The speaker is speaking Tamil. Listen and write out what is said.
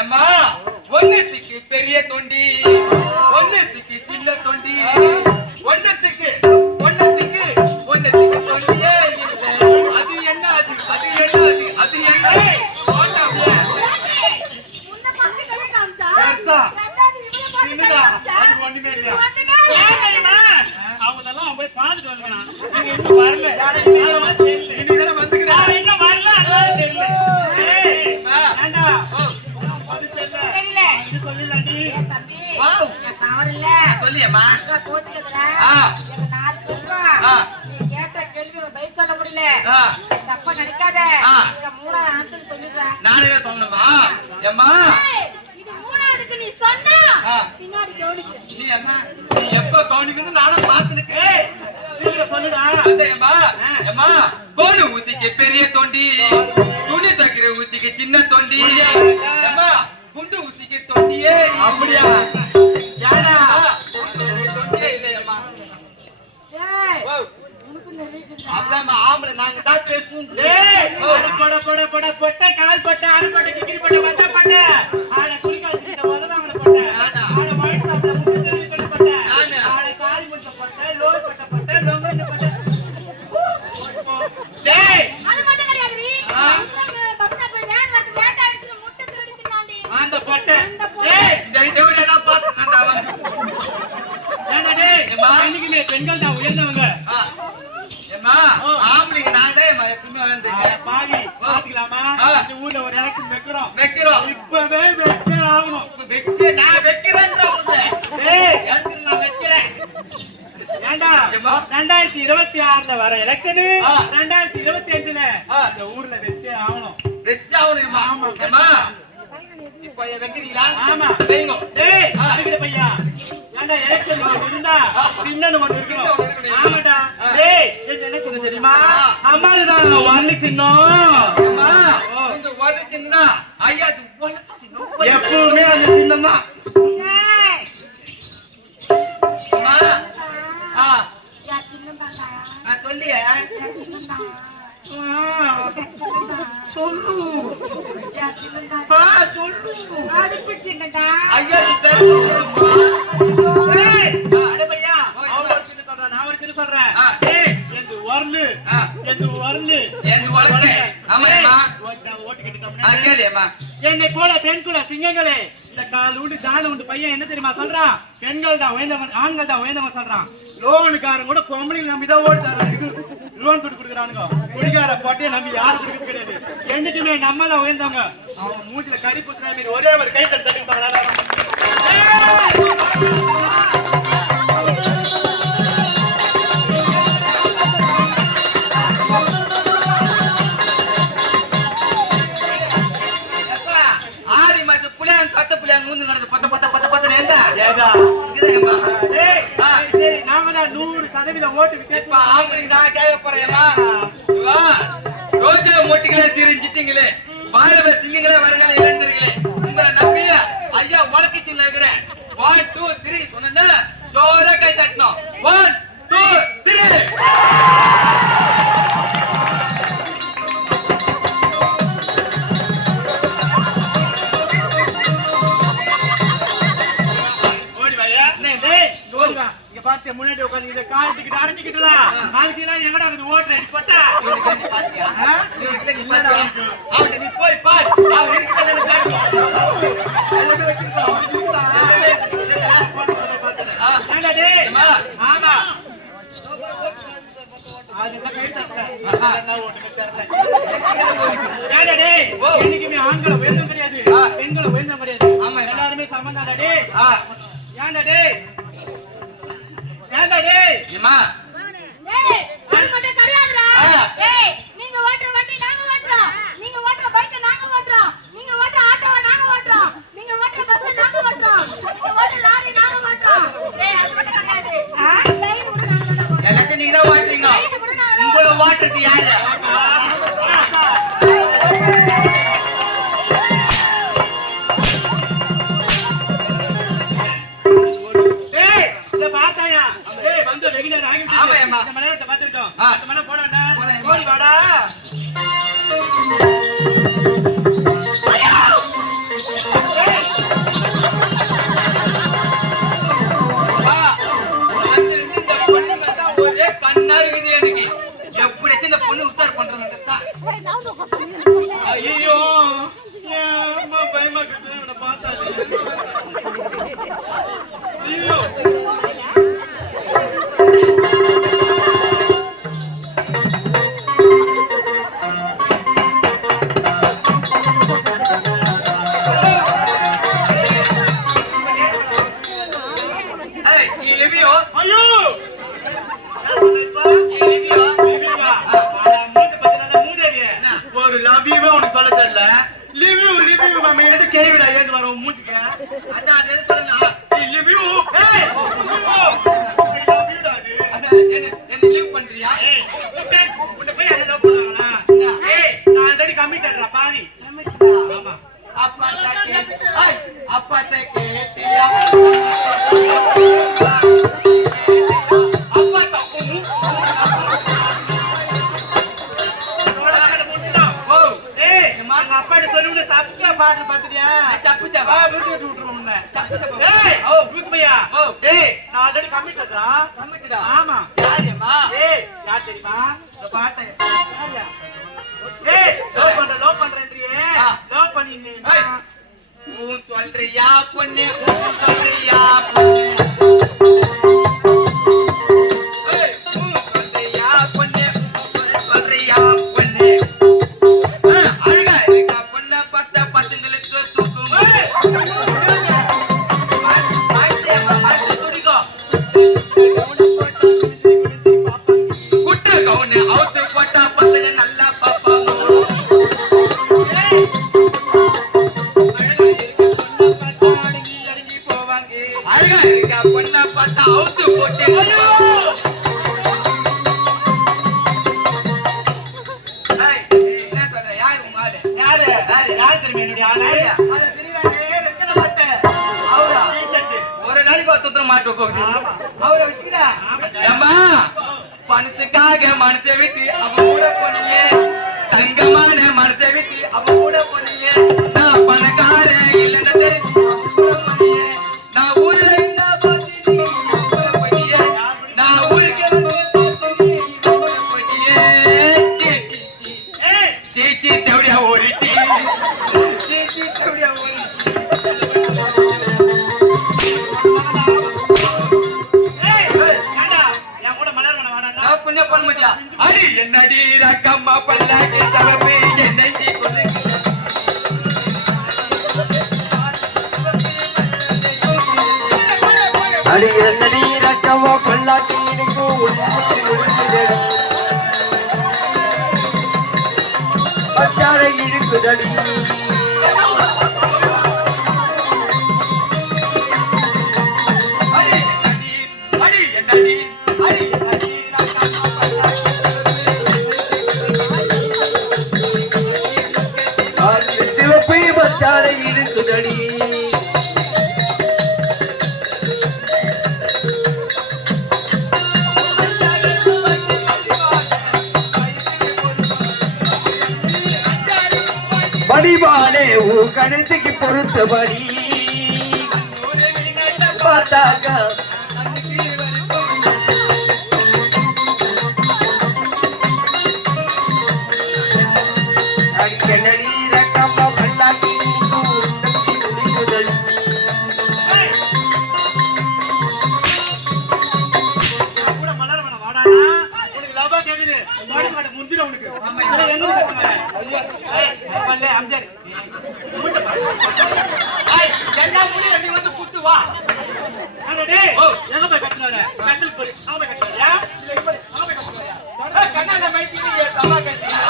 எம்மா ஒன்னத்துக்கு பெரிய தொண்டி, ஒன்னத்துக்கு சின்ன தொண்டி, ஒன்னத்துக்கு ஒன்னத்துக்கு ஒன்னத்துக்கு தொண்டியே இல்லை. அது என்ன அது அது என்ன அது அது என்ன அவங்கெல்லாம் போய் பார்த்துட்டு வந்துக்கிறான். நீங்க இன்னும் வரல, இன்னைக்கு வந்துக்கிறேன். என்ன வரல தெரியல. சொல்லியம்மா சொல்ல முடியல. தப்பா நினைக்காத. மூணாவது ஆன்சர் சொல்லிடுறேன். நானே சொல்லணுமா? எம்மா நீ சொன்னா பின்னாடி கவனிக்க. நீ என்ன நீ எப்ப கவனிக்கணும் நானும் பார்த்துருக்கேன். கோடு ஊசிக்கு பெரிய தொண்டி, துணி தைக்கிற ஊசிக்கு சின்ன தொண்டி, குண்டு ஊசிக்கு தொண்டியே அப்படியா? தொண்டியே இல்லையம்மா. ஆம்பளை நாங்க தான் பேசுவோம். கால் பட்ட அரை பட்ட கிக்கிரி பட்ட வந்த பட்ட ஆட குளிக்கால் கிட்ட வரலாம் அவன பட்ட ஆட வாய்ஸ் சாப்பிட முட்டு தெரி பட்ட பட்ட ஆட கால் முட்ட பட்ட லோல் பட்ட பட்ட லோங்கன பட்ட. டேய் அது மட்டும் கிடையாதுடி. பஸ்ல போய் வேன் வந்து லேட் ஆயிடுச்சு, முட்டை திருடி தின்னாண்டி அந்த பட்ட. டேய் டேய் நான் பாத்து நான் வந்து ஏன்னா டேய் இன்னைக்கு பெண்கள் தான் உயர்ந்தவங்க. ஏமா ஆம்பளைங்க நான் தான் எப்பவுமே வந்திருக்கேன். பாவி பாத்துக்கலாமா? இந்த ஊர்ல ஒரு எலெக்ஷன் வைக்கிறோம் இப்பவே வெச்சே ஆகணும். வெச்சே நான் வைக்கிறேன். ஏய் நான் வைக்கிறேன். ஏண்டா 2026ல வர எலெக்ஷன் 2025ல இந்த ஊர்ல வெச்சே ஆகணும். வெச்சாகணும். ஆமா இப்ப வைக்கிறீங்களா? ஆமா வைங்க. டேய் அதுக்கிட்ட பையா ஏண்டா எலெக்ஷன் இருந்தா சின்னன்னு ஒண்ணு இருக்கணும். ஆமாடா. டேய் என்ன சொல்ல தெரியுமா? அம்மாதான் வரலி சின்னம். அம்மா இந்த வரலி சின்னம் ஐயா சின்னம் எப்பவுமே அந்த சின்னம் தான். அம்மா யா சின்னம் தான்டா. நான் சொல்லியே யா சின்னம் தான். சொல்லு. யா சின்னம் தான். சொல்லு. அதுக்கு சின்னடா. ஐயா அட பையா அவ ஒரு சின்ன சொல்றா, நான் ஒரு சின்ன சொல்றேன். டேய் எந்து வரலு எந்து வளர்த்தே. ஆமாம்மா ஓட்டு கேட்டோம்னா கேளியம்மா. என்னை போல பெண் குல சிங்கங்களே, இந்த கால் உண்டு ஜான உண்டு பையன் என்ன தெரியுமா சொல்றான்? பெண்கள் தான் உயர்ந்தவன், ஆண்கள் தான் உயர்ந்தவன் சொல்றான். லோனுக்காரன் கூட பொம்பளைங்க நம்பிதான் ஓட்டு தரானுங்க, லோன் கொடுக்குறானுங்க. குடிகார போட்டே நம்பி யாரும் கொடுக்கறது கிடையாது. என்னைக்குமே நம்ம தான் உயர்ந்தவங்க. அவன் மூஞ்சில கறி புத்துற மாதிரி ஒரே ஒரு கை தட்டு தட்டுப்பாங்க. மொட்டிகளே தெரிஞ்சிட்டீங்களே, பாரத சிங்கங்களே வரங்களே இளைஞர்களே, உங்களை நம்பிய ஐயா உலக்கி சொல்லுகிறேன். 1 2 3 சொன்னா ஜோர கை தட்டணும். 1 2 3. முன்னாடி உட்காந்து இதை காலத்துக்கிட்டு அரைச்சிக்கிட்டுலாம் நாளைக்கு எங்கடா அது ஓட்டு போட்டா அவன் நீ போய் பாரு. அவன் இருக்கிறத ஆமா என்னைக்குமே ஆண்களை உயர்ந்தம் கிடையாது, பெண்களை உயர்ந்தம் கிடையாது. எல்லாருமே சமந்தாடா. டே ஏன்டா டே ஏன்டா டே ஏமா டேய் அது மட்டும் தெரியாதுடா. டேய் நீங்க ஓட்ற வண்டி நாங்க ஓட்றோம், நீங்க ஓட்ற பைக் நாங்க ஓட்றோம், நீங்க ஓட்ற ஆட்டோ நாங்க ஓட்றோம், நீங்க ஓட்ற பஸ் நாங்க ஓட்றோம், நீங்க ஓட்ற லாரி நாங்க ஓட்றோம். டேய் அது மட்டும் கிடையாது. லைன் விடு நாங்க ஓட்றோம். எல்லாத்தையும் நீங்க தான் ஓட்றீங்க. உங்கள ஓட்றது யாரு? பார்த்தாயா? வந்து ரெகுலர் ஆகிட்டு இந்த மலையத்தை பார்த்துட்டோம். அந்த மலை போடா, ஓடி வாடா. சொல்ல தெரியல லிவ் யூ மாமா எது கேவிடா ஏந்து வர மூஞ்சிக்க அதான் அது எது சொல்லணும் லிவ் யூ ஏய் என்ன லீவ் பண்றியா ஏய் சுப்பே உன்னை போய் அங்க லவ் பண்ணுவாங்களா ஏய் நான் ஆல்ரெடி கமிட்டட்ரா பாவி ஆமா அப்பா கேட்டியா அப்பா தப்பு ஓ ஏய் எங்க அப்பாட்ட சொல்லுங்க சப்ஸ்டா பாட்டு பாத்துட்டியா தப்பு வா வீட்டு விட்டுறோம் உன்னை தப்பு ஏய் ஓ குஸ்மையா ஓ ஏய் நான் ஆல்ரெடி கமிட்டட்ரா கம்மிட்டா ஆமா யாரேமா ஏய் யார் தெரியுமா இந்த பாட்டை ஏய் லவ் பண்றேன்றியே ஆ. லவ் பண்ணினே ஏய். சொல்றியா பொண்ணு சொல்றியா பொண்ணு ஏய், சொல்றியா பொண்ணு சொல்றியா பொண்ணு அழகா இருக்கா பொண்ணை பார்த்த பசங்களுக்கு தூக்கும் குட்ட கவுனு அவுத்து போட்டா பசங்க நல்லா பாப்பாங்க அழகா இருக்கா பொண்ணை பார்த்தா அவுத்து போட்டு ஏய், என்ன சொல்ற யார் உங்க ஆளு யாரு யாரு? யார் தெரியுமா என்னுடைய ஆளு யாரு? அத தெரியுறாங்க ரெக்கல பட்ட அவரா டீ-ஷர்ட் ஒரு நாளைக்கு ஒருத்தர் மாட்டு போகுது ஆமா. அவரை விட்டுக்கிறா ஏம்மா பணத்துக்காக மனசை விட்டு அவன் கூட போனியே தங்கமான மனசை விட்டு அவன் கூட போனியே நான் பணக்காரன் இல்லைன்னு தெரிஞ்சு அவன் கூட போனியே நான் ஊர்ல இருந்தா பார்த்து நீ இவன் கூட போனியே நான் ஊருக்கு வந்து பார்த்து நீ இவன் கூட போனியே சீ, சீ, சீ. ஏய் சீச்சி தேவடியா ஓடிச்சி சீச்சி தேவடியா ஓடிச்சி ஏய் ஏண்டா என் கூட மலர்வன வாடா நான் புண்ணிய பண்ண மாட்டியா அடி என்னடி ரக்கம்மா பல்லாக்கி தவப்பி என்னை கொண்டு அடி என்னடி ரக்கவோ கொள்ளாட்டி இருக்கு உள்ளி முடிஞ்சதடி பச்சாரை இருக்குதடி அடி என்னடி அடி என்னடி ரக்கம்மா பல்லாக்கி அது சிவப்பை பச்சாரை இருக்குதடி மணிமானே உன் கணத்துக்கு பொறுத்தபடி பார்த்தாக்கா அடிக்கடி ரக்கம்மா பல்லாக்கி முடிக்குதடி என் கூட மலர்வன வாடானா உனக்கு லவ்வா கேக்குது மாடி மாடி முந்திட உனக்கு இல்ல எங்க கத்துன ஏய் பல்லே அம்ஜர் ஏய் என்ன முடிய நீ வந்து குத்து வா அட டேய் எங்க போய் கத்துனாரு கத்தல் போய் அவன் போய் கத்துறியா இல்ல இங்க போய் அவன் போய் கத்துறியா கண்ணால மைக்கு நீ சபா கட்டியா